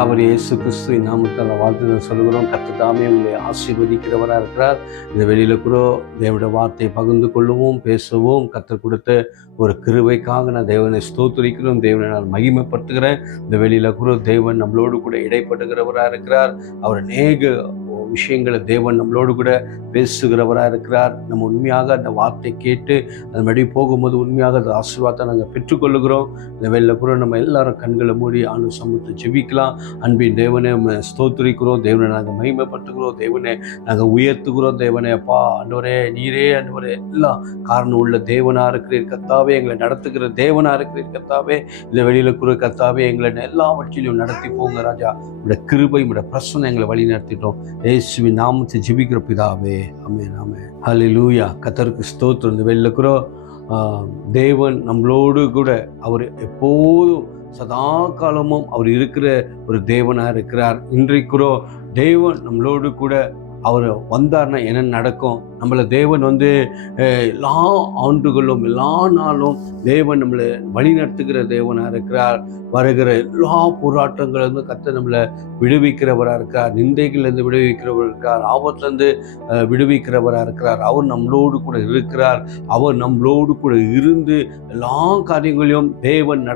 அவர் இயேசு கிறிஸ்துவின் நாமத்தால் வாழ்த்துதல் சொல்கிறோம். கர்த்தர் தாமே உங்களை ஆசீர்வதிக்கிறவராக இருக்கிறார். இந்த வெளியில் கூட தேவனுடைய வார்த்தையை பகிர்ந்து கொள்ளவும் பேசவும் கர்த்தர் கொடுத்த ஒரு கிருபைக்காக நான் தேவனை ஸ்தோத்திரிக்கிறோம். தேவனை நான் மகிமைப்படுத்துகிறேன். இந்த வெளியில் கூட தேவன் நம்மளோடு கூட இடைப்படுகிறவராக இருக்கிறார். அவர் அநேக விஷயங்களை தேவன் நம்மளோடு கூட பேசுகிறவராக இருக்கிறார். நம்ம உண்மையாக அந்த வார்த்தை கேட்டு அது மாதிரி போகும்போது உண்மையாக அந்த ஆசீர்வாதத்தை நாங்கள் பெற்றுக்கொள்ளுகிறோம். இந்த வேளையில் கூட நம்ம எல்லாரும் கண்களை மூடி ஆண்டு சமூகத்தை ஜெபிக்கலாம். அன்பின் தேவனை ஸ்தோத்திரிக்கிறோம். தேவனை நாங்கள் மகிமைப்படுத்துகிறோம். தேவனை நாங்கள் உயர்த்துகிறோம். தேவனை அப்பா ஆண்டவரே, நீரே ஆண்டவரே, எல்லாம் காரணம் உள்ள தேவனாக இருக்கிறீர் கர்த்தாவே. எங்களை நடத்துகிற தேவனாக இருக்கிறீர் கர்த்தாவே. இந்த வெளியில் கூட கர்த்தாவே எங்களை எல்லாவற்றிலும் நடத்தி போங்க ராஜா. உடைய கிருபை உடைய பிரசன்னம் எங்களை வழி நடத்திட்டோம். இயேசுவின் நாமத்தை ஜெபிக்கிற பிதாவே, ஆமென் ஆமென். ஹல்லேலூயா. கர்த்தருக்கு ஸ்தோத்திரம். இந்த வெளியில் கூட தேவன் நம்மளோடு கூட அவர் எப்போதும் சதா காலமும் அவர் இருக்கிற ஒரு தேவனாக இருக்கிறார். இன்றைக்கு தேவன் நம்மளோடு கூட அவர் வந்தார்னா என்ன நடக்கும்? நம்மளை தேவன் எல்லா ஆண்டுகளும் எல்லா நாளும் தேவன் நம்மளை வழி நடத்துகிற தேவனாக இருக்கிறார். வருகிற எல்லா போராட்டங்கள்லேருந்து கர்த்தர் நம்மளை விடுவிக்கிறவராக இருக்கார். நிந்தைகள்லேருந்து விடுவிக்கிறவர் இருக்கார். ஆபத்துலேருந்து விடுவிக்கிறவராக இருக்கிறார். அவர் நம்மளோடு கூட இருக்கிறார். அவர் நம்மளோடு கூட இருந்து எல்லா காரியங்களையும் தேவன்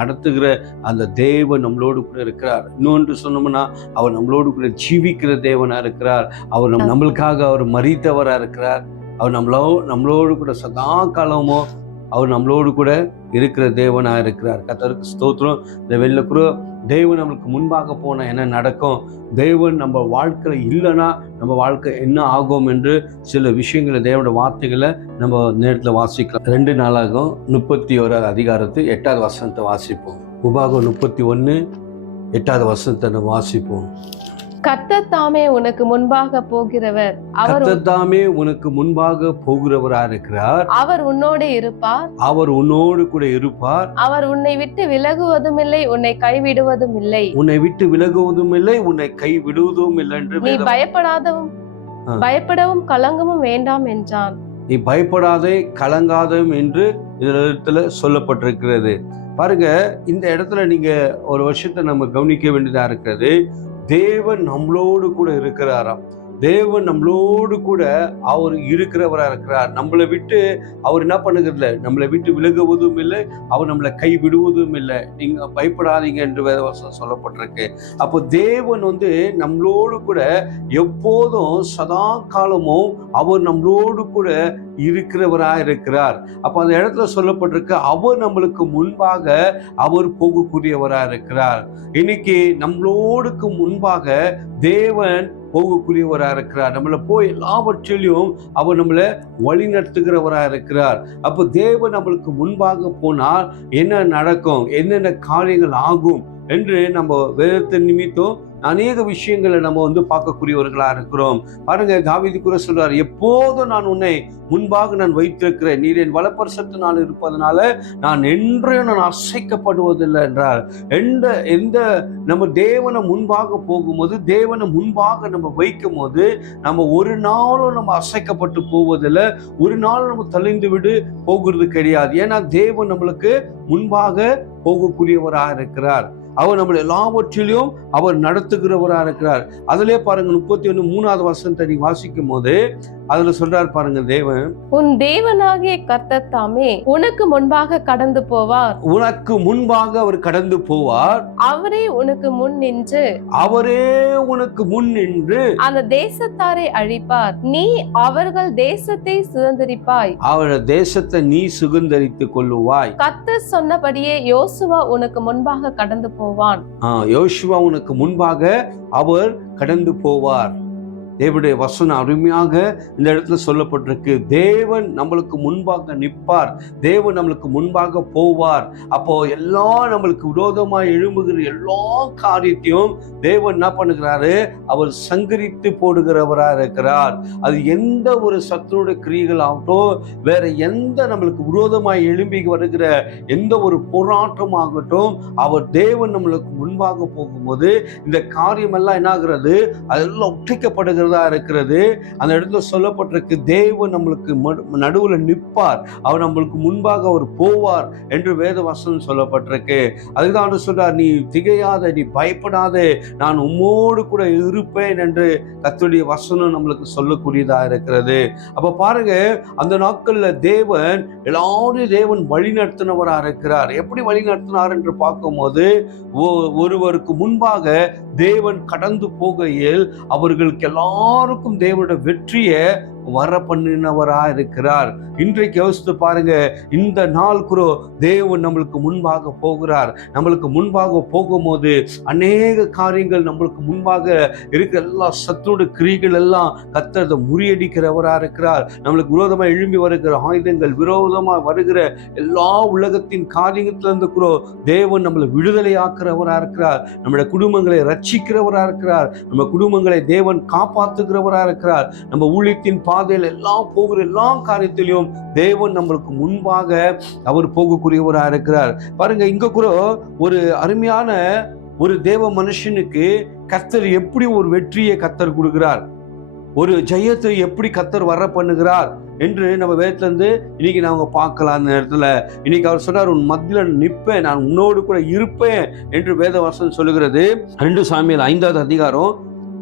நடத்துகிற அந்த தேவன் நம்மளோடு கூட இருக்கிறார். இன்னொன்று சொன்னோம்னா அவர் நம்மளோடு கூட ஜீவிக்கிற தேவனாக இருக்கிறார். அவர் நம்மளுக்காக அவர் மரித்தவராக இருக்கிறார். அவர் நம்மளோடு கூட சதா காலமும் அவர் நம்மளோடு கூட இருக்கிற தேவனாக இருக்கிறார். கர்த்தருக்கு ஸ்தோத்திரம். இந்த வெளில கூட தேவன் நம்மளுக்கு முன்பாக போனால் என்ன நடக்கும்? தேவன் நம்ம வாழ்க்கையில் இல்லைன்னா நம்ம வாழ்க்கை என்ன ஆகும் என்று சில விஷயங்களை தேவனோட வார்த்தைகளை நம்ம நேரத்தில் வாசிக்கலாம். 2 நாளாகும் 31 அதிகாரத்து 8வது வசனத்தை வாசிப்போம். உபாகம் 31 8வது வசனத்தை நம்ம வாசிப்போம். கர்த்தர் தாமே உனக்கு முன்பாக போகிறவர். கர்த்தர் தாமே உனக்கு முன்பாக போகிறவராக இருக்கிறார். அவர் உன்னோடு இருப்பார். அவர் உன்னோடு கூட இருப்பார். அவர் உன்னை விட்டு விலகுவதும் இல்லை, உன்னை கைவிடுவதும் இல்லை. உன்னை விட்டு விலகுவதும் இல்லை, உன்னை கைவிடுவதும் இல்லை என்று நீ பயப்படவும் கலங்கவும் வேண்டாம் என்றான். நீ பயப்படாதே கலங்காதும் என்று இந்த சொல்லப்பட்டிருக்கிறது. பாருங்க, இந்த இடத்துல நீங்க ஒரு விஷயத்தை நம்ம கவனிக்க வேண்டியதா இருக்கிறது. தேவன் நம்மளோடு கூட இருக்கிறாராம். தேவன் நம்மளோடு கூட அவர் இருக்கிறவராக இருக்கிறார். நம்மளை விட்டு அவர் என்ன பண்ணுகிறதில்ல, நம்மளை விட்டு விலகுவதும் இல்லை, அவர் நம்மளை கை விடுவதும் இல்லை. நீங்க பயப்படாதீங்க என்று வேதவசனம் சொல்லப்பட்டிருக்கு. அப்போ தேவன் நம்மளோடு கூட எப்போதும் சதா காலமும் அவர் நம்மளோடு கூட இருக்கிறவராக இருக்கிறார். அப்போ அந்த இடத்துல சொல்லப்பட்டிருக்கு, அவர் நம்மளுக்கு முன்பாக அவர் போகக்கூடியவராக இருக்கிறார். இன்னைக்கு நம்மளோடுக்கு முன்பாக தேவன் போகக்கூடியவராக இருக்கிறார். நம்மளை போய் எல்லாவற்றிலும் அவர் நம்மளை வழி நடத்துகிறவராக இருக்கிறார். அப்போ தேவன் நம்மளுக்கு முன்பாக போனால் என்ன நடக்கும், என்னென்ன காரியங்கள் ஆகும் என்று நம்ம வேதத்தின் நிமித்தம் அநேக விஷயங்களை நம்ம பார்க்கக்கூடியவர்களாக இருக்கிறோம். பாருங்க, தாவீது கூட சொல்றார், எப்போதும் நான் உன்னை முன்பாக நான் வைத்திருக்கிறேன், நீர் என் வலப்பரிசத்தினால் இருப்பதனால நான் என்றும் நான் அசைக்கப்படுவதில்லை என்றார். எந்த நம்ம தேவனை முன்பாக போகும்போது, தேவனை முன்பாக நம்ம வைக்கும் போது நம்ம ஒரு நாளும் நம்ம அசைக்கப்பட்டு போவதில்லை, ஒரு நாள் நம்ம தள்ளிந்து விடு போகிறது கிடையாது. ஏன்னா தேவன் நம்மளுக்கு முன்பாக போகக்கூடியவராக இருக்கிறார். அவர் நம்மளை எல்லாவற்றிலையும் அவர் நடத்துகிறவராக இருக்கிறார். அதிலே பாருங்க 31 வசனத்தை நீங்க வாசிக்கும் போது அதுல சொல்றாரு பாருங்க, தேவன் உன் தேவனாகிய கர்த்தர் தாமே உனக்கு முன்பாக கடந்து போவார். உனக்கு முன்பாக அவர் கடந்து போவார். அவரே உனக்கு முன் நின்று அந்த தேசத்தாரை அழிப்பார். நீ அவர்கள் தேசத்தை சுதந்தரிப்பாய். அவருடைய தேசத்தை நீ சுதந்தரித்துக் கொள்ளுவாய். கர்த்தர் சொன்னபடியே யோசுவா உனக்கு முன்பாக கடந்து போவான். யோசுவா உனக்கு முன்பாக அவர் கடந்து போவார். தேவனுடைய வசனம் அருமையாக இந்த இடத்துல சொல்லப்பட்டிருக்கு. தேவன் நம்மளுக்கு முன்பாக நிற்பார். தேவன் நம்மளுக்கு முன்பாக போவார். அப்போ எல்லாம் நம்மளுக்கு விரோதமாக எழும்புகிற எல்லா காரியத்தையும் தேவன் என்ன பண்ணுகிறாரு, அவர் சங்கரித்து போடுகிறவராக இருக்கிறார். அது எந்த ஒரு சத்துருடைய கிரியைகள் ஆகட்டும், வேற எந்த நம்மளுக்கு விரோதமாக எழும்பி வருகிற எந்த ஒரு போராட்டமாகட்டும், அவர் தேவன் நம்மளுக்கு முன்பாக போகும்போது இந்த காரியம் எல்லாம் என்ன ஆகிறது, அதெல்லாம் ஒட்டிக்கப்படுகிறது. சொல்லப்பட்டிருக்கிறதா இருக்கிறது. அந்த இடத்துல சொல்லப்பட்டிருக்கு, தேவன் நம்மளுக்கு நடுவுல நிற்பார், அவர் நம்மளுக்கு முன்பாக அவர் போவார் என்று வேத வசனம் சொல்லப்பட்டிருக்கு. அதுதான் அவர் சொல்றார், நீ திகையாத, நீ பயப்படாத, நான் உம்மோடு கூட இருப்பேன் என்று கர்த்தருடைய வசனம் நம்மளுக்கு சொல்லக்கூடியதா இருக்கிறது. அப்ப பாருங்க, அந்த நாட்கள்ல தேவன் எல்லாரையும் தேவன் வழி நடத்தினவரா இருக்கிறார். எப்படி வழி நடத்தினார் என்று பார்க்கும்போது, ஒருவருக்கு முன்பாக தேவன் கடந்து போகையில் அவர்களுக்கு எல்லாருக்கும் தேவனுடைய வெற்றியை வர பண்ணினவரா இருக்கிறார். இன்றைக்கு யோசித்து பாருங்க, இந்த நாள் கூட தேவன் நம்மளுக்கு முன்பாக போகிறார். நம்மளுக்கு முன்பாக போகும்போது அநேக காரியங்கள் நம்மளுக்கு முன்பாக இருக்கிற எல்லா சத்துருடைய கிரிகள் எல்லாம் கர்த்தர் முறியடிக்கிறவரா இருக்கிறார். நம்மளுக்கு விரோதமாக எழும்பி வருகிற ஆயுதங்கள், விரோதமாக வருகிற எல்லா உலகத்தின் காரியத்திலிருந்து கூட தேவன் நம்மளை விடுதலை ஆக்குறவரா இருக்கிறார். நம்முடைய குடும்பங்களை ரட்சிக்கிறவரா இருக்கிறார். நம்ம குடும்பங்களை தேவன் காப்பாற்றுகிறவரா இருக்கிறார். நம்ம ஊழியத்தின் பாதையில் எல்லாம் போகிற எல்லா காரியத்திலையும் தேவன் நம்மளுக்கு முன்பாக அவர் போகக்கூடியவரா இருக்கிறார். பாருங்க, இங்க கூட ஒரு அருமையான ஒரு தேவ மனுஷனுக்கு கர்த்தர் எப்படி ஒரு வெற்றியை கர்த்தர் கொடுக்கிறார், ஒரு ஜெயத்தை எப்படி கர்த்தர் வர பண்ணுகிறார் என்று நம்ம வேதத்துல இருந்து இன்னைக்கு நாங்க பார்க்கலாம். அந்த நேரத்துல இன்னைக்கு அவர் சொன்னார், உன் மத்தியில நிற்பேன், நான் உன்னோடு கூட இருப்பேன் என்று வேத வசனம் சொல்லுகிறது. 2 சாமுவேல் 5வது அதிகாரம்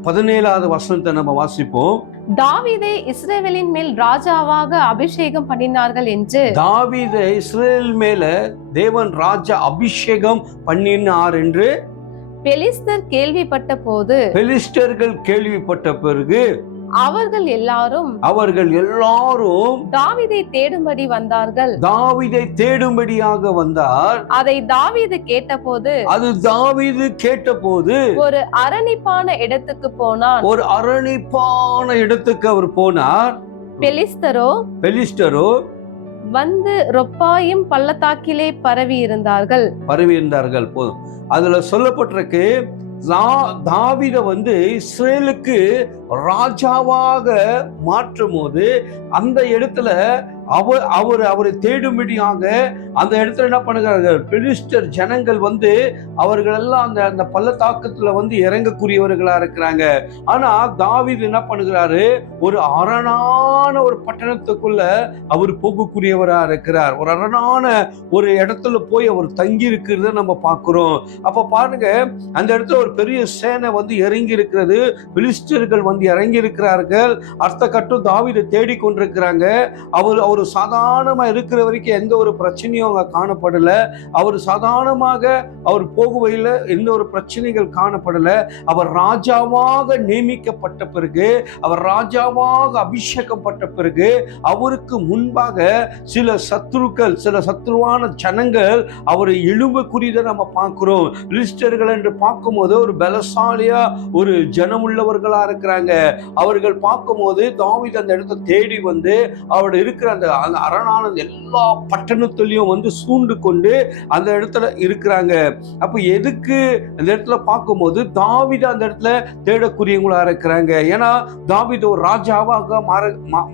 17வது வசனத்தை நம்ம வாசிப்போம். தாவீதை இஸ்ரவேலின் மேல் ராஜாவாக அபிஷேகம் பண்ணினார்கள் என்று, தாவீதை இஸ்ரவேல் மேல தேவன் ராஜா அபிஷேகம் பண்ணினார் என்று பெலிஸ்தர் கேள்விப்பட்ட போது, பெலிஸ்டர்கள் கேள்விப்பட்ட பிறகு அவர்கள் எல்லாரும் தாவீதை தேடும்படி வந்தார்கள். தாவீதை தேடும்படியாக வந்தார். அதை தாவீது கேட்டபோது, அது தாவீது கேட்டபோது ஒரு அரணிப்பான இடத்துக்கு போனான். ஒரு அரணிப்பான இடத்துக்கு அவர் போனார். பெலிஸ்டரோ வந்து ரொப்பாயும் பள்ளத்தாக்கிலே பரவி இருந்தார்கள். போதும். அதுல சொல்லப்பட்டிருக்கு, தாவீதை வந்து இஸ்ரேலுக்கு ராஜாவாக மாற்றும் போது அந்த இடத்துல அவரை தேடும்படியாக அந்த இடத்துல என்ன பண்ணுகிறார்கள், பெலிஸ்டர் ஜனங்கள் வந்து அவர்கள் எல்லாம் அந்த பள்ளத்தாக்கத்துல வந்து இறங்கக்கூடியவர்களா இருக்கிறாங்க. ஆனா தாவீது என்ன பண்ணுகிறாரு, ஒரு அரணான ஒரு பட்டணத்துக்குள்ள அவர் போகக்கூடியவரா இருக்கிறார். ஒரு அரணான ஒரு இடத்துல போய் அவர் தங்கி இருக்கிறத நம்ம பார்க்கிறோம். அப்ப பாருங்க, அந்த இடத்துல ஒரு பெரிய சேனை வந்து இறங்கி இருக்கிறது. பெலிஸ்டர்கள் வந்து இறங்கி இருக்கிறார்கள். அர்த்த கட்டும் தாவீதை தேடிக்கொண்டிருக்கிறாங்க. அவர் சாதாரணமா இருக்கிற வரைக்கும் எந்த ஒரு பிரச்சனையும் அவங்க காணப்படல. அவர் சாதாரணமாக அவர் போகுவையில் எந்த ஒரு பிரச்சனைகள் காணப்படல. அவர் ராஜாவாக நியமிக்கப்பட்ட பிறகு, அவர் ராஜாவாக அபிஷேகப்பட்ட பிறகு அவருக்கு முன்பாக சில சத்ருவான ஜனங்கள் அவரை எழும்பக்கூடியதை நம்ம பார்க்கிறோம். பெலிஸ்டர்கள் என்று பார்க்கும்போது ஒரு பலசாலியா ஒரு ஜனமுள்ளவர்களா இருக்கிறாங்க. அவர்கள் பார்க்கும்போது தாவீது அந்த இடத்தை தேடி வந்து அவருடைய இருக்கிற அந்த அரணான எல்லா பட்டணத்திலையும் வந்து சூண்டு கொண்டு அந்த இடத்துல இருக்கிறாங்க. அப்ப எதுக்கு அந்த இடத்துல பார்க்கும்போது தாவீது அந்த இடத்துல தேடக்கூடியவங்களா இருக்கிறாங்க. ஏன்னா தாவீது ஒரு ராஜாவாக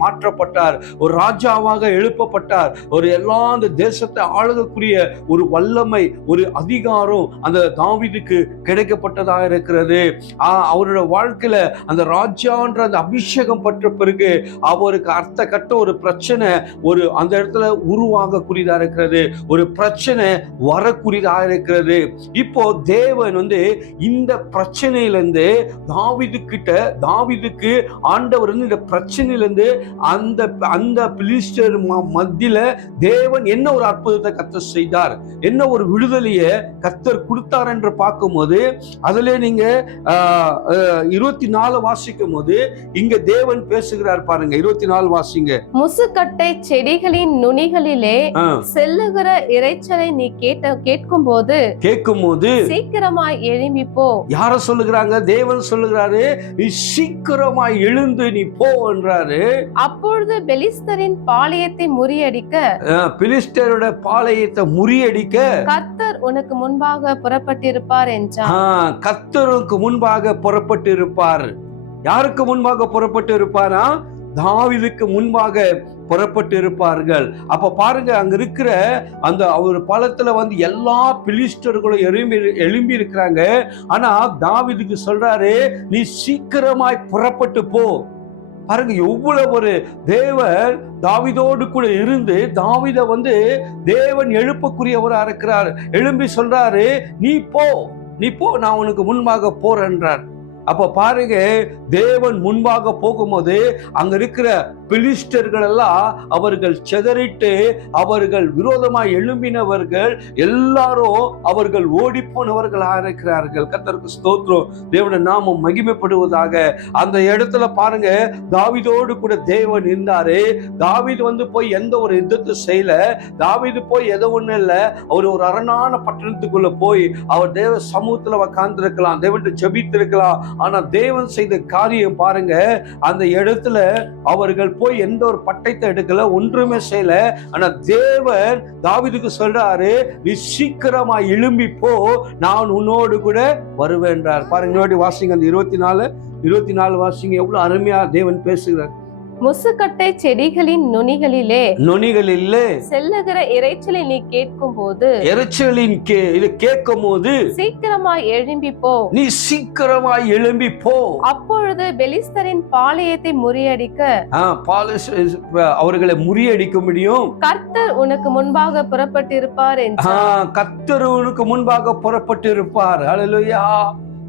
மாற்றப்பட்டார், ஒரு ராஜாவாக எழுப்பப்பட்டார். ஒரு எல்லா அந்த தேசத்தை ஆளக்கூடிய ஒரு வல்லமை, ஒரு அதிகாரம் அந்த தாவீதுக்கு கிடைக்கப்பட்டதாக இருக்கிறது. அவருடைய வாழ்க்கையில அந்த ராஜான்ற அந்த அபிஷேகம் பற்ற பிறகு அவருக்கு அர்த்த கட்ட ஒரு பிரச்சனை ஒரு அந்த இடத்துல உருவாகக்கூடியதா இருக்கிறது, ஒரு பிரச்சனை வரக்கூடியதா இருக்கிறது. இப்போ தேவன் வந்து இந்த பிரச்சனையிலிருந்து தாவீதுக்கு ஆண்டவர் வந்து இந்த பிரச்சனையிலிருந்து அந்த பிலிஸ்டர் மத்தியில தேவன் என்ன ஒரு அற்புதத்தை கர்த்தர் செய்தார், என்ன ஒரு விடுதலையை கர்த்தர் கொடுத்தார் என்று பார்க்கும்போது, அதுல நீங்க 24 வாசிக்கும் போது இங்க தேவன் பேசுகிறார் பாருங்க. 24 வாசிங்க. முசுக்கட்டை செடிகளின் நுனிகளிலே செல்லுகிற இரைச்சலை நீ கேட்கும் போது சீக்கிரமாய் எழும்பி போ. யார சொல்லுகிறாங்க? தேவன் சொல்லுகிறாரு, நீ சீக்கிரமாய் எழுந்து நீ போ என்றாரு. அப்பொழுது பெலிஸ்தரின் பாளையத்தை முறியடிக்க, பெலிஸ்தரோட பாளையத்தை முறியடிக்க கர்த்தர் உனக்கு முன்பாக புறப்பட்டிருப்பார் என்றார். கர்த்தருக்கு முன்பாக புறப்பட்டு இருப்பார். யாருக்கு முன்பாக புறப்பட்டு இருப்பாரா? தாவீதுக்கு முன்பாக புறப்பட்டு இருப்பார்கள். அப்ப பாருங்க, அங்க இருக்கிற அந்த ஒரு பலத்துல எல்லா பிலிஸ்டர்களும் எழும்பி இருக்கிறாங்க. ஆனா தாவீதுக்கு சொல்றாரு, நீ சீக்கிரமாய் புறப்பட்டு போ. பாருங்க, எவ்வளவு ஒரு தேவன் தாவீதோடு கூட இருந்து தாவீதை தேவன் எழுப்பக்கூடியவரா இருக்கிறார். எழும்பி சொல்றாரு, நீ போ, நான் உனக்கு முன்பாக போறேன்றார். அப்ப பாருங்க, தேவன் முன்பாக போகும்போது அங்க இருக்கிற பிலிஸ்டர்கள் எல்லாம் அவர்கள் செதறிட்டு அவர்கள் விரோதமாய் எழும்பினவர்கள் எல்லாரும் அவர்கள் ஓடி போனவர்களாக இருக்கிறார்கள். கர்த்தருக்கு ஸ்தோத்திரம், தேவனுடைய நாமம் மகிமைப்படுவதாக. அந்த இடத்துல பாருங்க, தாவீதோடு கூட தேவன் இருந்தாரு. தாவீது போய் எந்த ஒரு யுத்தத்தை செய்யல. தாவீது போய் எதோ ஒண்ணு இல்ல, அவர் ஒரு அரணான பட்டணத்துக்குள்ள போய் அவர் தேவ சமூகத்துல உட்கார்ந்து இருக்கலாம், தேவன் ஜெபித்திருக்கலாம். ஆனா தேவன் செய்த காரியம் பாருங்க, அந்த இடத்துல அவர்கள் போய் எந்த ஒரு பட்டயத்தை எடுக்கல, ஒன்றுமே செய்யல. ஆனா தேவன் தாவீதுக்கு சொல்றாரு, நீ சீக்கிரமா எழும்பி போ, நான் உன்னோடு கூட வருவேன்றார். பாருங்க, வாசிங்க அந்த 24 வாசிங்க, எவ்வளவு அருமையா தேவன் பேசுகிறார். முசுக்கட்டை செடிகளின் நுனிகளிலே செல்லுகிற இரைச்சலை நீ கேட்கும் போது, சீக்கிரமாய் எழும்பி போ, நீ சீக்கிரமாய் எழும்பி போ. அப்பொழுது பெலிஸ்தரின் பாளையத்தை முறியடிக்க, அவர்களை முறியடிக்க முடியும். கர்த்தர் உனக்கு முன்பாக புறப்பட்டிருப்பார் என்றார். கர்த்தர் உனக்கு முன்பாக புறப்பட்டிருப்பார். ஹல்லேலூயா.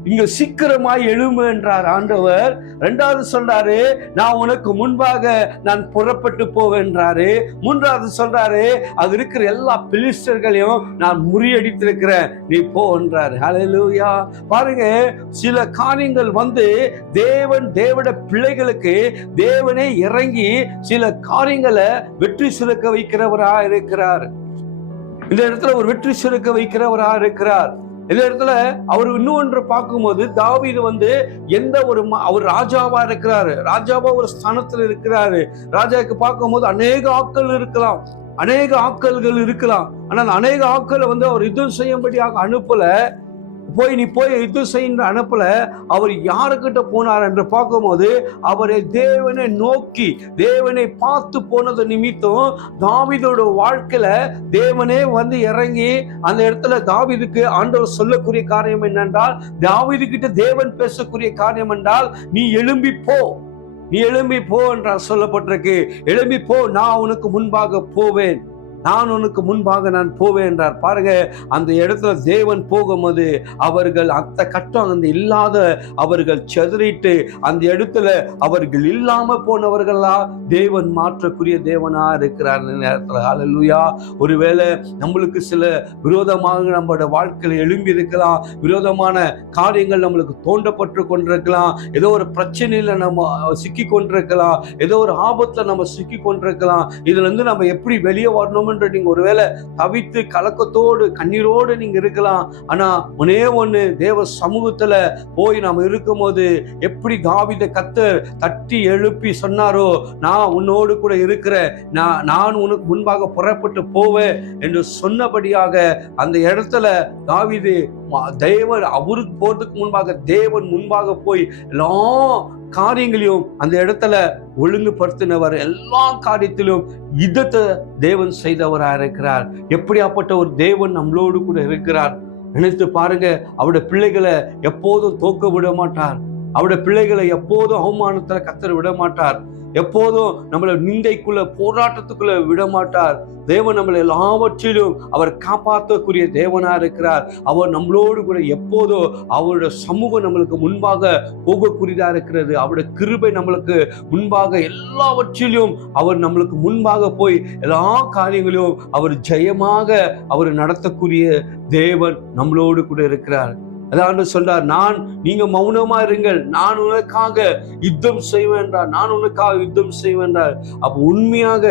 இங்க சீக்கிரமாய் எழும்பு என்றார் ஆண்டவர். இரண்டாவது சொல்றாரு, நான் உனக்கு முன்பாக நான் புறப்பட்டு போவேன்றாரு. மூன்றாவது சொல்றாரு, அது இருக்கிற எல்லா பிலிஸ்டர்களையும் நான் முறியடித்திருக்கிறேன், நீ போ என்றாரு. ஹல்லேலூயா. பாருங்க, சில காரியங்கள் தேவட பிள்ளைகளுக்கு தேவனே இறங்கி சில காரியங்களை வெற்றி சுரக்க வைக்கிறவரா இருக்கிறார். இந்த இடத்துல ஒரு வெற்றி சுரக்க வைக்கிறவரா இருக்கிறார். இந்த இடத்துல அவர் இன்னொன்று பார்க்கும்போது, தாவீது எந்த ஒரு அவர் ராஜாவா இருக்கிறாரு, ராஜாவா ஒரு ஸ்தானத்துல இருக்கிறாரு. ராஜாவுக்கு பார்க்கும்போது அநேக ஆட்கள் இருக்கலாம், அநேக ஆட்கள் இருக்கலாம். ஆனால் அநேக ஆட்களை அவர் யுத்தம் செய்யும்படியாக அனுப்பல. நீ போய் யுத்தம் செய்ய அனுப்பல. அவர் யாருக்கிட்ட போனார் என்று பார்க்கும்போது, அவரை தேவனை நோக்கி தேவனை பார்த்து போனது நிமித்தம் தாவீதோட வாழ்க்கையில தேவனே இறங்கி அந்த இடத்துல தாவீதுக்கு ஆண்டவர் சொல்லக்கூடிய காரியம் என்னென்றால், தாவீது கிட்ட தேவன் பேசக்கூடிய காரியம் என்றால், நீ எழும்பி போ, நீ எழும்பி போ என்றால் சொல்லப்பட்டிருக்கு. எழும்பி போ, நான் உனக்கு முன்பாக போவேன், நான் உனக்கு முன்பாக நான் போவேன் என்றார். பாருங்க, அந்த இடத்துல தேவன் போகும்போது அவர்கள் அந்த கட்டம் இல்லாத அவர்கள் செதறிட்டு அந்த இடத்துல அவர்கள் இல்லாம போனவர்களா தேவன் மாற்றக்கூடிய தேவனா இருக்கிறார் நேரத்துல. ஹல்லேலூயா. ஒருவேளை நம்மளுக்கு சில விரோதமாக நம்மளோட வாழ்க்கையில எழும்பி இருக்கலாம், விரோதமான காரியங்கள் நம்மளுக்கு தோண்டப்பட்டு கொண்டிருக்கலாம், ஏதோ ஒரு பிரச்சனையில நம்ம சிக்கி கொண்டிருக்கலாம், ஏதோ ஒரு ஆபத்துல நம்ம சிக்கி கொண்டிருக்கலாம். இதுல இருந்து நம்ம எப்படி வெளியே வரணும் நீங்க ஒருவேளை தவித்து கலக்கத்தோடு கண்ணீரோடு நீங்க இருக்கலாம். ஆனா ஒன்னே ஒண்ணு, தேவ சமூகத்துல போய் நாம இருக்கும்போது எப்படி தாவீதை கர்த்தர் தட்டி எழுப்பி சொன்னாரோ, நான் உன்னோடு கூட இருக்கிறேன், நான் உனக்கு முன்பாக புறப்பட்டு போவேன் என்று சொன்னபடியாக அந்த இடத்துல தாவீது தேவன் அவருக்கு போறதுக்கு முன்பாக தேவன் முன்பாக போய் எல்லா காரியங்களையும் அந்த இடத்துல ஒழுங்குபடுத்தினவர். எல்லா காரியத்திலும் யுத்தத்தை தேவன் செய்தவரா இருக்கிறார். எப்படியாப்பட்ட ஒரு தேவன் நம்மளோடு கூட இருக்கிறார் நினைத்து பாருங்க. அவருடைய பிள்ளைகளை எப்போதும் தோக்க விட மாட்டார். அவருடைய பிள்ளைகளை எப்போதும் அவமானத்துல கர்த்தர் விட மாட்டார். எப்போதும் நம்மளை நிந்தைக்குள்ள போராட்டத்துக்குள்ள விட மாட்டார். தேவன் நம்மளை எல்லாவற்றிலும் அவர் காப்பாற்றக்கூடிய தேவனா இருக்கிறார். அவர் நம்மளோடு கூட எப்போதும் அவருடைய சமூகம் நம்மளுக்கு முன்பாக போகக்கூடியதா இருக்கிறது. அவருடைய கிருபை நம்மளுக்கு முன்பாக எல்லாவற்றிலும் அவர் நம்மளுக்கு முன்பாக போய் எல்லா காரியங்களையும் அவர் ஜெயமாக அவர் நடத்தக்கூடிய தேவன் நம்மளோடு கூட இருக்கிறார். அதான் சொல்றார், நீங்க மௌனமா இருங்கள், நான் உனக்காக யுத்தம் செய்வேன், நான் உனக்காக யுத்தம் செய்வேன். அப்ப உண்மையாக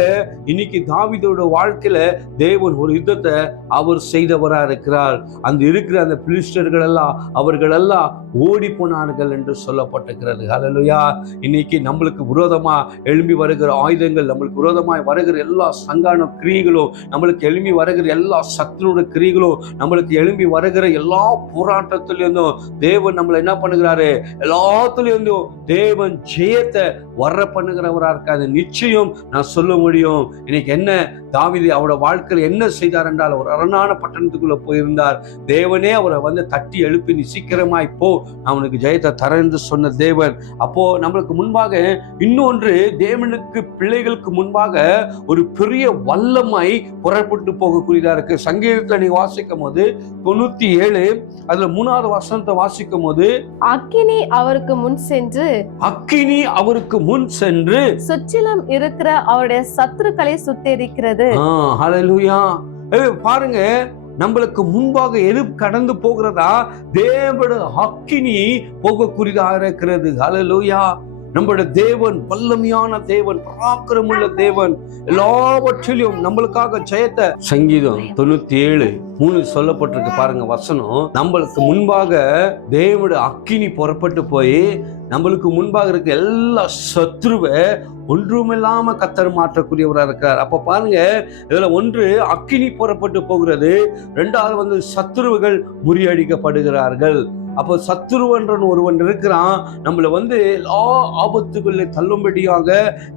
இன்னைக்கு தாவீதோட வாழ்க்கையில தேவன் ஒரு யுத்தத்தை அவர் செய்தவரா இருக்கிறார். அந்த இருக்கிற அந்த பிலிஸ்டர்கள் எல்லாம் அவர்கள் எல்லாம் ஓடி போனார்கள் என்று சொல்லப்பட்டிருக்கிறது. ஹல்லேலூயா. இன்னைக்கு நம்மளுக்கு விரோதமா எழும்பி வருகிற ஆயுதங்கள், நம்மளுக்கு விரோதமாய் வருகிற எல்லா சங்கான கிரியைகளும், நம்மளுக்கு எழும்பி வருகிற எல்லா சத்துருடைய கிரியைகளும், நம்மளுக்கு எழும்பி வருகிற எல்லா போராட்ட போராட்டத்துல இருந்தும் தேவன் நம்மளை என்ன பண்ணுகிறாரு, எல்லாத்துலயும் இருந்தும் தேவன் ஜெயத்தை வர பண்ணுகிறவரா இருக்காது. நிச்சயம் நான் சொல்ல முடியும். இன்னைக்கு என்ன தாவீது அவரோட வாழ்க்கையில் என்ன செய்தார் என்றால், ஒரு அரணான பட்டணத்துக்குள்ள போயிருந்தார். தேவனே அவரை தட்டி எழுப்பி நீ சீக்கிரமாய் போ, அவனுக்கு ஜெயத்தை தர என்று சொன்ன தேவன். அப்போ நம்மளுக்கு முன்பாக இன்னொன்று, தேவனுக்கு பிள்ளைகளுக்கு முன்பாக ஒரு பெரிய வல்லமை புறப்பட்டு போகக்கூடியதா இருக்கு. சங்கீதத்துல நீ வாசிக்கும் போது 97 அதுல 3வது வசனத்தை வாசிக்கும் போது, அக்கினி அவருக்கு முன் சென்று, அக்கினி அவருக்கு முன் சென்று சுற்றிலும் இருக்கிற அவருடைய சத்துருக்களை சுட்டெரிக்கிறது. ஹல்லேலூயா. பாருங்க, நம்மளுக்கு முன்பாக எது கடந்து போகிறதா, தேவனுடைய அக்கினி போகக்கூடியதா இருக்கிறது. ஹல்லேலூயா. நம்மளுடைய தேவன் வல்லமையான தேவன், பராக்கிரமுள்ள தேவன், எல்லாவற்றிலும் நம்மளுக்காக ஜெயத்தை. சங்கீதம் 97:3 சொல்லப்பட்டிருக்கு பாருங்க வசனம். நம்மளுக்கு முன்பாக தேவனுடைய அக்கினி புறப்பட்டு போய் நம்மளுக்கு முன்பாக இருக்க எல்லா சத்ருவை ஒன்றுமில்லாம கத்தர் மாற்றக்கூடியவராக இருக்கிறார். அப்ப பாருங்க, இதுல ஒன்று அக்கினி புறப்பட்டு போகிறது, 2வது சத்ருவுகள் முறியடிக்கப்படுகிறார்கள். அப்போ சத்துருவன்றன் ஒருவன் இருக்கிறான், நம்மளை எல்லா ஆபத்துகளில் தள்ளும்படியாக,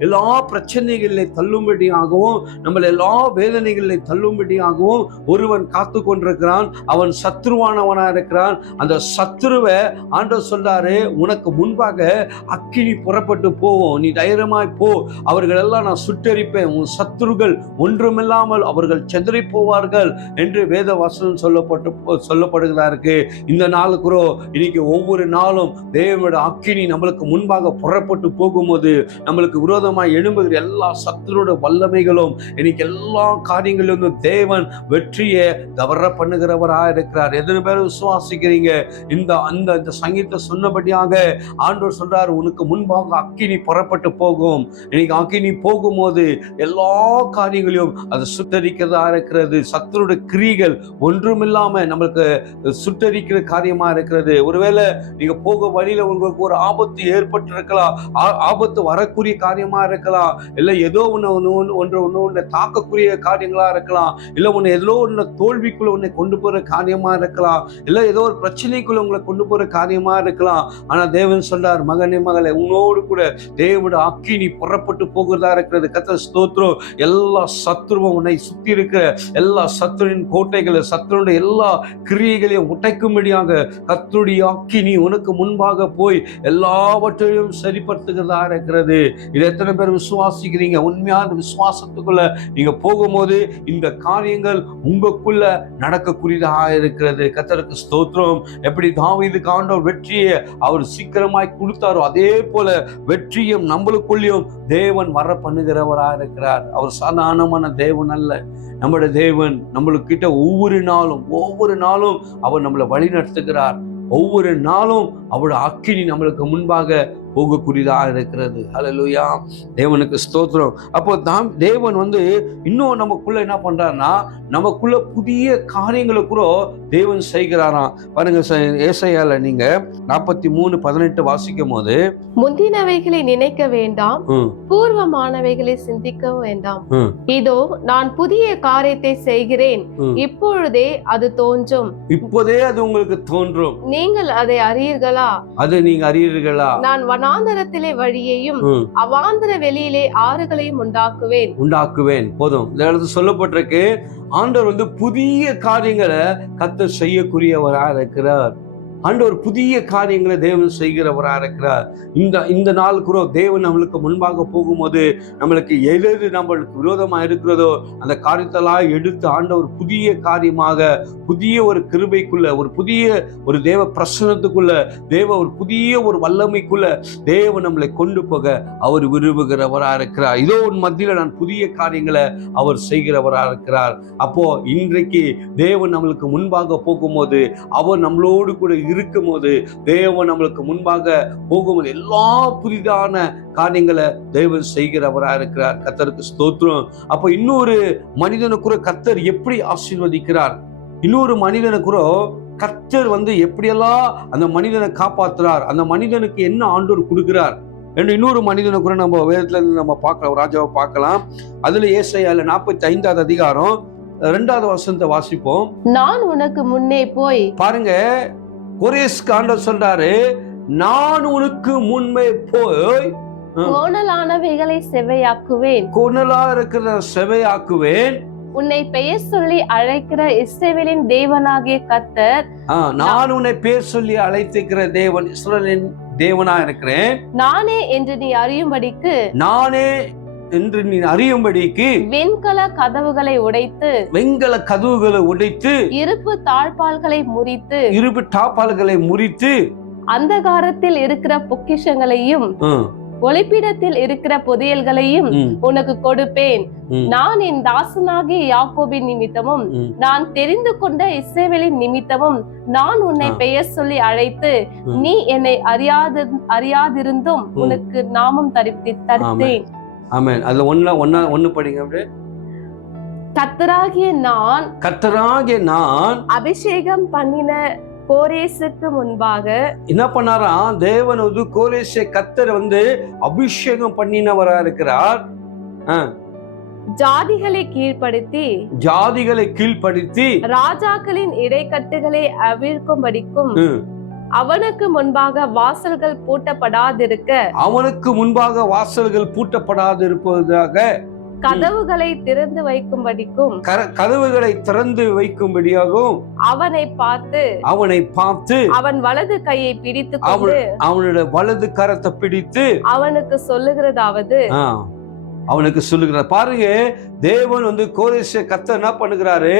எல்லா பிரச்சனைகளில் தள்ளும்படியாகவும், நம்மளை எல்லா வேதனைகளில் தள்ளும்படியாகவும் ஒருவன் காத்து கொண்டிருக்கிறான். அவன் சத்ருவானவனா இருக்கிறான். அந்த சத்ருவை ஆண்டவர் சொல்றாரு, உனக்கு முன்பாக அக்கினி புறப்பட்டு போவோம், நீ தைரியமாய் போ, அவர்கள் எல்லாம் நான் சுட்டரிப்பேன், உன் சத்துருகள் ஒன்றுமில்லாமல் அவர்கள் செதறி போவார்கள் என்று வேத வசனம் சொல்லப்படுகிறாருக்கு. இந்த நாளுக்குறோ இன்னைக்கு ஒவ்வொரு நாளும் தேவனுடைய அக்கினி நம்மளுக்கு முன்பாக புறப்பட்டு போகும்போது, நம்மளுக்கு விரோதமாய் எழும்புகிற எல்லா சத்துருடைய வல்லமைகளும், இன்னைக்கு எல்லா காரியங்களிலும் தேவன் வெற்றியை தவற பண்ணுகிறவராக இருக்கிறார். எத்தனை பேர் விசுவாசிக்கிறீங்க? இந்த சங்கீதத்தை சொன்னபடியாக ஆண்டவர் சொல்றாரு, உனக்கு முன்பாக அக்கினி புறப்பட்டு போகும். இன்னைக்கு அக்கினி போகும்போது எல்லா காரியங்களையும் அது சுட்டரிக்கிறதா இருக்கிறது. சத்துருடைய கிரிகள் ஒன்றுமில்லாம நம்மளுக்கு சுட்டரிக்கிற காரியமா இருக்கிறது. ஒருவேளை நீங்க போக வழியில உங்களுக்கு ஒரு ஆபத்து ஏற்பட்டு இருக்கலாம், ஆபத்து வரக்கூடிய காரியமா இருக்கலாம், இல்ல ஏதோ ஒன்று தாக்கக்கூடிய காரியங்களா இருக்கலாம், இல்ல ஒன்னு ஏதோ ஒன்று தோல்விக்குள்ள உன்னை கொண்டு போற காரியமா இருக்கலாம், இல்ல ஏதோ ஒரு பிரச்சனைக்குள்ள உங்களை கொண்டு போற காரியமா இருக்கலாம். ஆனா தேவன் சொல்றார், மகனே மகளே, உன்னோடு கூட தேவனுடைய அக்கினி புறப்பட்டு போகிறதா இருக்கிறது. கர்த்தர் ஸ்தோத்திரம். எல்லா சத்துருவும் உன்னை சுத்தி இருக்கிற எல்லா சத்துருவின் கோட்டைகளை, சத்துருடைய எல்லா கிரியைகளையும் உடைக்கும்படியாக கர்த்தருடைய அக்கினி உனக்கு முன்பாக போய் எல்லாவற்றையும் சரிப்படுத்துகிறதா இருக்கிறது. இது எத்தனை பேர் விசுவாசிக்கிறீங்க? உண்மையான விசுவாசத்துக்குள்ள நீங்க போகும்போது இந்த காரியங்கள் உங்களுக்குள்ள நடக்கக்கூடியதாக இருக்கிறது. கர்த்தருக்கு ஸ்தோத்திரம். எப்படி தாவீதுக்கு ஆண்டவர் வெற்றியை அவர் சீக்கிரமாய் கொடுத்தாரோ, அதே போல வெற்றியும் நம்மளுக்குள்ளேயும் தேவன் வர பண்ணுகிறவராக இருக்கிறார். அவர் சாதாரணமான தேவன் அல்ல. நம்முடைய தேவன் நம்மளுக்கிட்ட ஒவ்வொரு நாளும் அவர் நம்மளை வழி நடத்துகிறார். ஒவ்வொரு நாளும் அவருடைய அக்கினி நம்மளுக்கு முன்பாக போகக்கூடியதாக இருக்கிறது. ஹல்லேலூயா. தேவனுக்கு ஸ்தோத்திரம். அப்போ தேவன் இன்னும் நமக்குள்ள என்ன பண்றாருன்னா, நமக்குள்ள புதிய காரியங்களை கூட தேவன் செய்கிறாராம். பாருங்க, ஏசாயால நீங்க 43:18 வாசிக்கும் போது, முந்தினவைகளை நினைக்க வேண்டாம், பூர்வமானவைகளை சிந்திக்க வேண்டாம், இதோ நான் புதிய காரியத்தை செய்கிறேன், இப்பொழுதே அது தோன்றும், இப்போதே அது உங்களுக்கு தோன்றும், நீங்கள் அதை அறியீர்களா? அதை நீங்க அறியீர்களா? நான் வனாந்தரத்திலே வழியையும் அவாந்தர வெளியிலே ஆறுகளையும் உண்டாக்குவேன். போதும். இந்த இடத்துல சொல்லப்பட்டிருக்கு, ஆண்டவர் புதிய காரியங்களை கர்த்தர் செய்யக்கூடியவராக இருக்கிறார். ஆண்டவர் புதிய காரியங்களை தேவன் செய்கிறவராக இருக்கிறார். இந்த நாள் கூட தேவன் நம்மளுக்கு முன்பாக போகும்போது, நம்மளுக்கு எது நம்மளுக்கு விரோதமா இருக்கிறதோ அந்த காரியத்தெல்லாம் எடுத்து ஆண்டவர் புதிய காரியமாக, புதிய ஒரு கிருபைக்குள்ள, ஒரு புதிய ஒரு தேவ பிரசன்னத்துக்குள்ள, ஒரு புதிய ஒரு வல்லமைக்குள்ள தேவன் நம்மளை கொண்டு போக அவர் விரும்புகிறவராக இருக்கிறார். இதோ உன் மத்தியில நான் புதிய காரியங்களை அவர் செய்கிறவராக இருக்கிறார். அப்போ இன்றைக்கு தேவன் நம்மளுக்கு முன்பாக போகும்போது, அவர் நம்மளோடு கூட இருக்கும் போது, தேவன் நம்மளுக்கு முன்பாக போகும்போது எல்லா புதிதான காரியங்களை தேவன் செய்கிறவராக இருக்கிறார். கர்த்தருக்கு ஸ்தோத்திரம். அப்ப இன்னொரு மனிதனை கூட கர்த்தர் எப்படி ஆசீர்வதிக்கிறார், இன்னொரு மனிதனை கூட கர்த்தர் எப்படியெல்லாம் அந்த மனிதனை காப்பாற்றுறார், அந்த மனிதனுக்கு என்ன ஆண்டவர் கொடுக்கிறார் என்று இன்னொரு மனிதனை கூட நம்ம வேதத்துல இருந்து நம்ம பார்க்கலாம், ராஜாவை பார்க்கலாம். அதுல ஏசாயால 45வது அதிகாரம் 2வது வசனத்தை வாசிப்போம். நான் உனக்கு முன்னே போய், பாருங்க, கோரேஸ்க்கு ஆண்டவர் சொல்றாரு, நான் உனக்கு முன்பே போய் கோணலானவைகளை செவையாக்குவேன், கோணலா இருக்கிற செவையாக்குவேன், உன்னை பெயர் சொல்லி அழைக்கிற இஸ்ரவேலின் தேவனாகிய கர்த்தர் நான் உன்னை பேர் சொல்லி அழைத்திருக்கிற தேவன் இஸ்ரவேலின் தேவனா இருக்கிறேன், நானே என்று நீ அறியும்படிக்கு, நானே என்று நீ அறியும்படிக்கு வெண்கல கதவுகளை உடைத்து, வெண்கல கதவுகளை உடைத்து, இருப்பு தாழ்பால்களை முறித்து, இருப்பு தாழ்பால்களை முறித்து, அந்தகாரத்தில் இருக்கிற பொக்கிஷங்களையும் ஒளிப்பிடத்தில் இருக்கிற புதையல்களையும் உனக்கு கொடுப்பேன். நான் என் தாசனாகிய யாக்கோபின் நிமித்தமும் நான் தெரிந்து கொண்ட இஸ்ரவேலின் நிமித்தமும் நான் உன்னை பெயர் சொல்லி அழைத்து நீ என்னை அறியாதிருந்தும் உனக்கு நாமம் தரித்தேன். ஆமென். அதுல ஒன்னு படிங்க அப்படியே. கர்த்தராகிய நான் அபிஷேகம் பண்ணின கோரேசுக்கு முன்பாக என்ன பண்ணாராம்? தேவன் வந்து கோரேசை கர்த்தர் வந்து அபிஷேகம் பண்ணினவரா இருக்கிறார். ஜாதிகளை கீழ்ப்படுத்தி ராஜாக்களின் இடைக்கட்டுகளை அவிழ்க்கும்படிக்கும் அவனுக்கு முன்பாக வாசல்கள் பூட்டப்படாதிருப்பதாக கதவுகளை திறந்து வைக்கும்படியாகவும் அவனை பார்த்து அவன் வலது கையை பிடித்து கொண்டு அவனுடைய வலது கரத்தை பிடித்து அவனுக்கு சொல்லுகிறார். பாருங்க, தேவன் வந்து கோரேசை கர்த்தர் என்ன பண்ணுகிறாரு?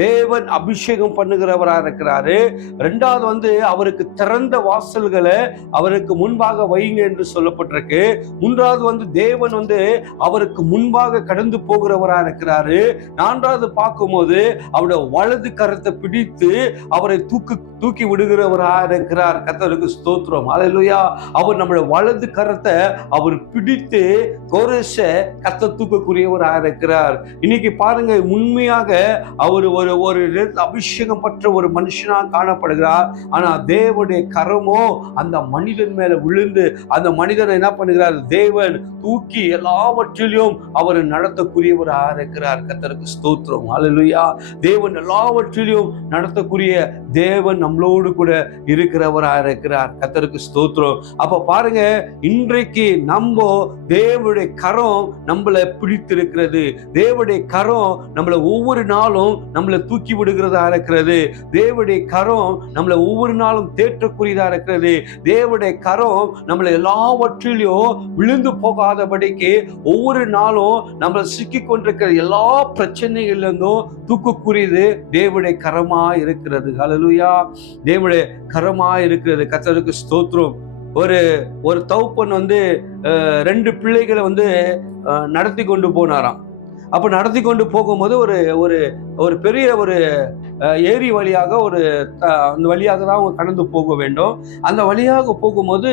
தேவன் அபிஷேகம் பண்ணுகிறவரா இருக்கிறாரு. ரெண்டாவது வந்து அவருக்கு திறந்த வாசல்களை அவருக்கு முன்பாக வைங்க என்று சொல்லப்பட்டிருக்கு. மூன்றாவது வந்து தேவன் வந்து அவருக்கு முன்பாக கடந்து போகிறவரா இருக்கிறாரு. நான்காவது பார்க்கும்போது அவருடைய வலது கரத்தை பிடித்து அவரை தூக்கி விடுகிறவரா இருக்கிறார். கர்த்தருக்கு ஸ்தோத்திரம். அல்லேலூயா. அவர் நம்முடைய வலது கரத்தை அவர் பிடித்து கோரேசை கர்த்தர் தூக்கக்கூடியவரா இருக்கிறார். இன்னைக்கு பாருங்க, உண்மையாக அவர் ஒரு அபிஷேகம் பற்ற ஒரு மனுஷனா காணப்படுகிறார். ஆனா தேவனுடைய கரமோ அந்த மனிதன் மேல விழுந்து அந்த மனிதனை என்ன பண்ணுகிறார்? தேவன் தூக்கி எல்லாவற்றிலும் அவர் நடத்தக்கூடியவரா இருக்கிறார். கர்த்தருக்கு ஸ்தோத்திரம். அல்லேலூயா. தேவன் எல்லாவற்றிலும் நடத்தக்கூடிய தேவன் நம்மளோடு கூட இருக்கிறவரா இருக்கிறார். கர்த்தருக்கு ஸ்தோத்திரம். அப்ப பாருங்க, இன்றைக்கு நம்ம தேவனுடைய கரம் நம்மளை பிடித்திருக்கிறது. தேவனுடைய கரம் நம்மளை ஒவ்வொரு நாளும் நம்மளை தூக்கி விடுகிறதா இருக்கிறது. தேவனுடைய கரம் நம்மளை ஒவ்வொரு நாளும் தேற்றக்கூடியதா இருக்கிறது. தேவனுடைய கரம் நம்மளை எல்லாவற்றிலும் விழுந்து போகாதபடிக்கு ஒவ்வொரு நாளும் நம்மளை சிக்கி கொண்டிருக்கிற எல்லா பிரச்சனைகள்ல இருந்தும் தூக்கக்கூடியது தேவனுடைய கரமா இருக்கிறது. அல்லேலூயா. தேவனுடைய கரமா இருக்கிறது. கர்த்தருக்கு ஸ்தோத்திரம். ஒரு தகப்பன் வந்து 2 பிள்ளைகளை வந்து நடத்தி கொண்டு போனாராம். அப்ப நடத்தி கொண்டு போகும்போது ஒரு பெரிய ஏரி வழியாக அந்த வழியாக தான் அவங்க கடந்து போக வேண்டும். அந்த வழியாக போகும்போது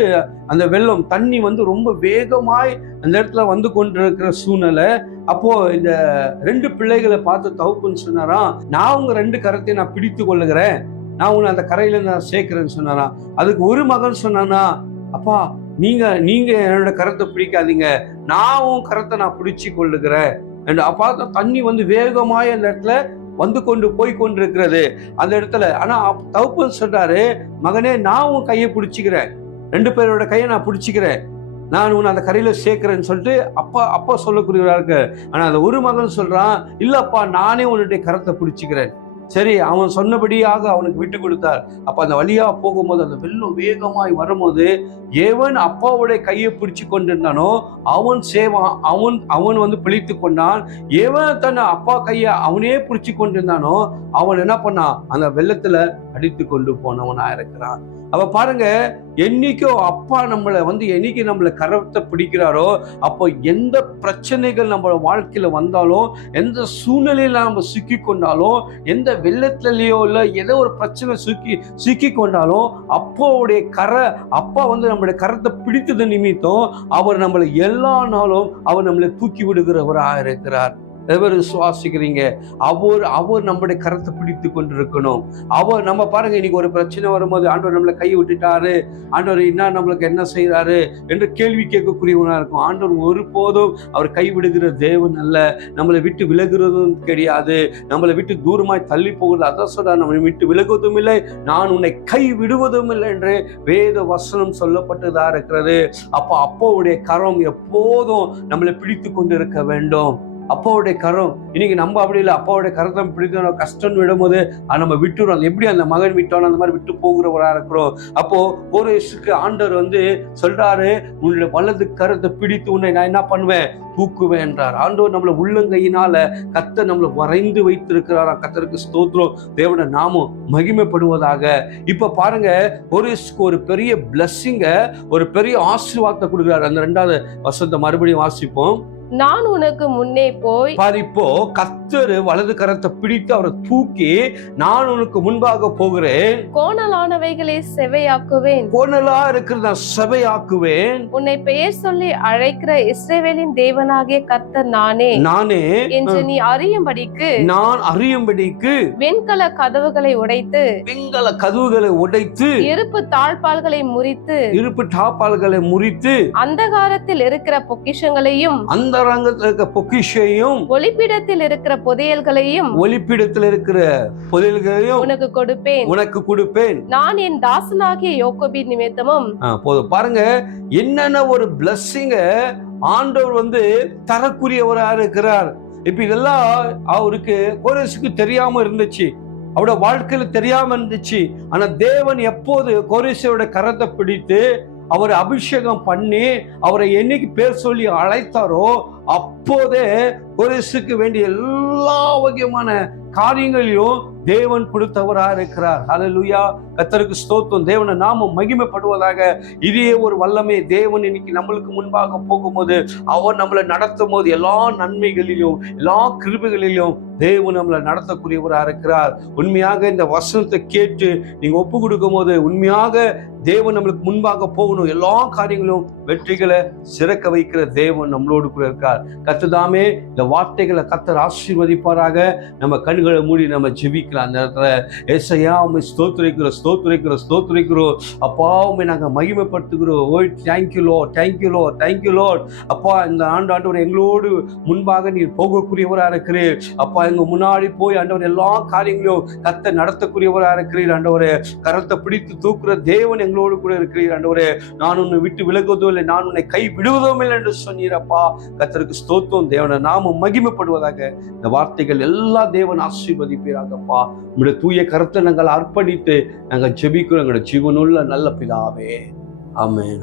அந்த வெள்ளம் தண்ணி வந்து ரொம்ப வேகமாய் அந்த இடத்துல வந்து கொண்டிருக்கிற சூழ்நிலை. அப்போ இந்த 2 பிள்ளைகளை பார்த்து தகப்பன் சொன்னாராம், நான் உங்க 2 கரத்தையும் நான் பிடித்து கொள்ளுகிறேன், நான் உன்னை அந்த கரையில நான் சேர்க்கிறேன்னு சொன்னாராம். அதுக்கு ஒரு மகன் சொன்னானா, அப்பா நீங்க என்னோட கரத்தை பிடிக்காதீங்க, நான் உன் கரத்தை நான் பிடிச்சு கொள்ளுகிறேன். அப்பா தண்ணி வந்து வேகமாய் அந்த இடத்துல வந்து போய் கொண்டிருக்கிறது அந்த இடத்துல. ஆனா தகப்பன் சொல்றாரு, மகனே நான் உன் கையை பிடிச்சிக்கிறேன், 2 பேரோட கையை நான் பிடிச்சிக்கிறேன், நான் உன்னை அந்த கரையில சேர்க்கிறேன்னு சொல்லிட்டு அப்பா சொல்லக்கூடியவரா இருக்கு. ஆனா அந்த ஒரு மகன் சொல்றான், இல்லப்பா நானே உன்னுடைய கரத்தை பிடிச்சிக்கிறேன். சரி, அவன் சொன்னபடியாக அவனுக்கு விட்டு கொடுத்தார். அப்ப அந்த வழியா போகும்போது அந்த வெள்ளம் வேகமாய் வரும்போது எவன் அப்பாவுடைய கையை பிடிச்சு கொண்டிருந்தானோ அவன் வந்து பிழைத்து கொண்டான். எவன் தன் அப்பா கையை அவனே பிடிச்சு கொண்டிருந்தானோ அவன் என்ன பண்ணான்? அந்த வெள்ளத்துல அடித்து கொண்டு போனவனா இருக்கிறான். அப்ப பாருங்க, என்னைக்கோ அப்பா என்னைக்கு நம்மளை கரத்தை பிடிக்கிறாரோ அப்போ எந்த பிரச்சனைகள் நம்ம வாழ்க்கையில வந்தாலும், எந்த சூழ்நிலையில நம்ம சிக்கி கொண்டாலும், எந்த வெள்ளத்திலேயோ இல்ல ஏதோ ஒரு பிரச்சனை சிக்கி கொண்டாலும் அப்பா வந்து நம்மளுடைய கரத்தை பிடித்தது நிமித்தம் அவர் நம்மளை எல்லா நாளும் அவர் நம்மளை தூக்கி விடுகிறவராக இருக்கிறார். எவர் விசுவாசிக்கிறீங்க? அவர் நம்முடைய கரத்தை பிடித்து கொண்டிருக்கணும். அவர் நம்ம பாருங்க, இன்னைக்கு ஒரு பிரச்சனை வரும்போது ஆண்டவர் நம்மளை கை விட்டுட்டாரு, ஆண்டவர் என்ன நம்மளுக்கு என்ன செய்யறாரு என்று கேள்வி கேட்கக்கூடியவனா இருக்கும். ஆண்டவர் ஒருபோதும் அவர் கைவிடுகிற தேவன் அல்ல. நம்மளை விட்டு விலகுறதும் கிடையாது, நம்மளை விட்டு தூரமாய் தள்ளி போகிறது. அதான் சொல்ற, நம்மளை விட்டு விலகுவதும் இல்லை, நான் உன்னை கை விடுவதும் இல்லை என்று வேத வசனம் சொல்லப்பட்டதா இருக்கிறது. அப்போவுடைய கரம் எப்போதும் நம்மளை பிடித்து கொண்டு இருக்க வேண்டும். அப்பாவுடைய கரம் இன்னைக்கு நம்ம அப்படி இல்லை. அப்பாவுடைய கரத்தை பிடித்து கஷ்டம் விடும்போது நம்ம விட்டுறோம். எப்படி அந்த மகன் விட்டோம் அந்த மாதிரி விட்டு போகிறவராக இருக்கிறோம். அப்போ கோரேசுக்கு ஆண்டவர் சொல்றாரு, உன்னுடைய வலது கரத்தை பிடித்து உன்னை நான் என்ன பண்ணுவேன், தூக்குவேன் என்றார். ஆண்டவர் நம்மளை உள்ளங்கையினால கர்த்தர் நம்மளை வரைந்து வைத்திருக்கிறாரா. கர்த்தருக்கு ஸ்தோத்திரம், தேவனுடைய நாமம் மகிமைப்படுவதாக. இப்ப பாருங்க, கோரேசுக்கு ஒரு பெரிய பிளஸ்ஸிங்க, ஒரு பெரிய ஆசீர்வாதத்தை கொடுக்கிறார். அந்த 2வது வசனத்தை மறுபடியும் வாசிப்போம். நான் உனக்கு முன்னே போய் இப்போ கர்த்தர் வலது கரத்தை பிடித்து அவரை தூக்கி, நான் உனக்கு முன்பாக போகிறேன், கோணலானவைகளை செவையாக்குவேன், கோணலா இருக்கிறத செவையாக்குவேன், உன்னை பெயர் சொல்லி அழைக்கிற இஸ்ரவேலின் தேவனாகிய கர்த்தர் நானே என்று நீ அறியும்படிக்கு, நான் அறியும்படிக்கு வெண்கல கதவுகளை உடைத்து, வெண்கல கதவுகளை உடைத்து, இருப்பு தாழ்பால்களை முறித்து, இருப்பு தாழ்பால்களை முறித்து, அந்தகாரத்தில் இருக்கிற பொக்கிஷங்களையும், அந்த பொக்கிஷையும், ஒளிப்பிடத்தில் இருக்கிற புதையல்களையும், ஒளிப்பிடத்தில் இருக்கிற புதையல்களையும் உனக்கு கொடுப்பேன். நான் என் தாசனாகிய யோகோபின் நிமித்தமும். போதும் பாருங்க, என்னென்ன ஒரு பிளஸ்ஸிங்க ஆண்டவர் தரக்கூடியவராக இருக்கிறார். இப்ப இதெல்லாம் அவருக்கு கோரேசுக்கு தெரியாம இருந்துச்சு, அவரோட வாழ்க்கையில தெரியாம இருந்துச்சு. ஆனா தேவன் எப்போது கோரேசோட கரத்தை பிடித்து அவரை அபிஷேகம் பண்ணி அவரை என்னைக்கு பேர் சொல்லி அழைத்தாரோ அப்போதே கோரேசுக்கு வேண்டிய எல்லா வகையான காரியங்களையும் தேவன் கொடுத்தவராக இருக்கிறார். ஹல்லேலூயா, கர்த்தருக்கு ஸ்தோத்திரம், தேவனை நாமம் மகிமைப்படுவதாக. இதே ஒரு வல்லமை தேவன் இன்னைக்கு நம்மளுக்கு முன்பாக போகும்போது, அவர் நம்மளை நடத்தும் போது எல்லா நன்மைகளிலும் எல்லா கிருபைகளிலும் தேவன் நம்மளை நடத்தக்கூடியவராக இருக்கிறார். உண்மையாக இந்த வசனத்தை கேட்டு நீங்க ஒப்பு கொடுக்கும் போது உண்மையாக தேவன் நம்மளுக்கு முன்பாக போகணும். எல்லா காரியங்களும் வெற்றிகளை சிறக்க வைக்கிற தேவன் நம்மளோடு கூட இருக்கார். கர்த்தர் இந்த வார்த்தைகளை கர்த்தர் ஆசீர்வதிப்பாராக. நம்ம கண்களை மூடி நம்ம ஜெபிக்கலாம். அந்த இடத்துல ஏசையா உம்மை ஸ்தோத்திரிக்கிறோம் அப்பா, உம்மை நாங்கள் மகிமைப்படுத்துகிறோம். ஓ தேங்க்யூ லார்ட். அப்பா, இந்த ஆண்டவர் எங்களோடு முன்பாக நீர் போகக்கூடியவராக இருக்கிறீர். அப்பா, எங்க முன்னாடி போய் ஆண்டவர் எல்லா காரியங்களையும் கர்த்தர் நடத்தக்கூடியவராக இருக்கிறீர். ஆண்டவரே, கரத்தை பிடித்து தூக்குற தேவன் எங்களோடு கூட இருக்கிறீர். ஆண்டவரே, நான் உன்னை விட்டு விலகுவதும் இல்லை, நான் உன்னை கை விடுவதும் இல்லை என்று சொன்னீரப்பா. கர்த்தருக்கு ஸ்தோத்திரம், தேவனை நாமம் மகிமைப்படுவதாக. இந்த வார்த்தைகள் எல்லா தேவன் ஆசீர்வதிப்பீராகப்பா. உங்களுடைய தூய கருத்தை நாங்கள் அர்ப்பணித்து நாங்கள் ஜெபிக்கிறோம் எங்களுடைய ஜீவனுள்ள நல்ல பிதாவே. ஆமென்.